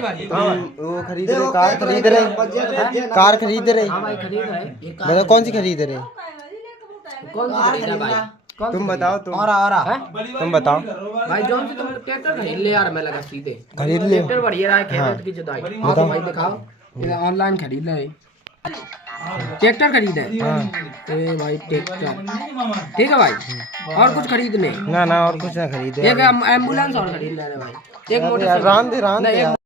वो खरीद रहे, कार खरीद रहे, कार खरीद रहे। हाँ भाई खरीद रहे। मतलब कौन सी खरीद रहे? कौन सी खरीद है भाई? तुम बताओ, तुम बताओ भाई जौन से तुम ट्रैक्टर खरीद ले यार, मैं लगा सीधे खरीद ले। ट्रैक्टर बढ़िया रहा है, खेत की जुताई। बताओ भाई दिखाओ, ऑनलाइन खरीद ले ट्रैक्टर खरीद है। ए भाई ट्रैक्टर ठीक है भाई, और कुछ खरीदने ना और कुछ ना खरीदे। एक एम्बुलेंस और खरीद ले रहे भाई, एक मोटर राम दे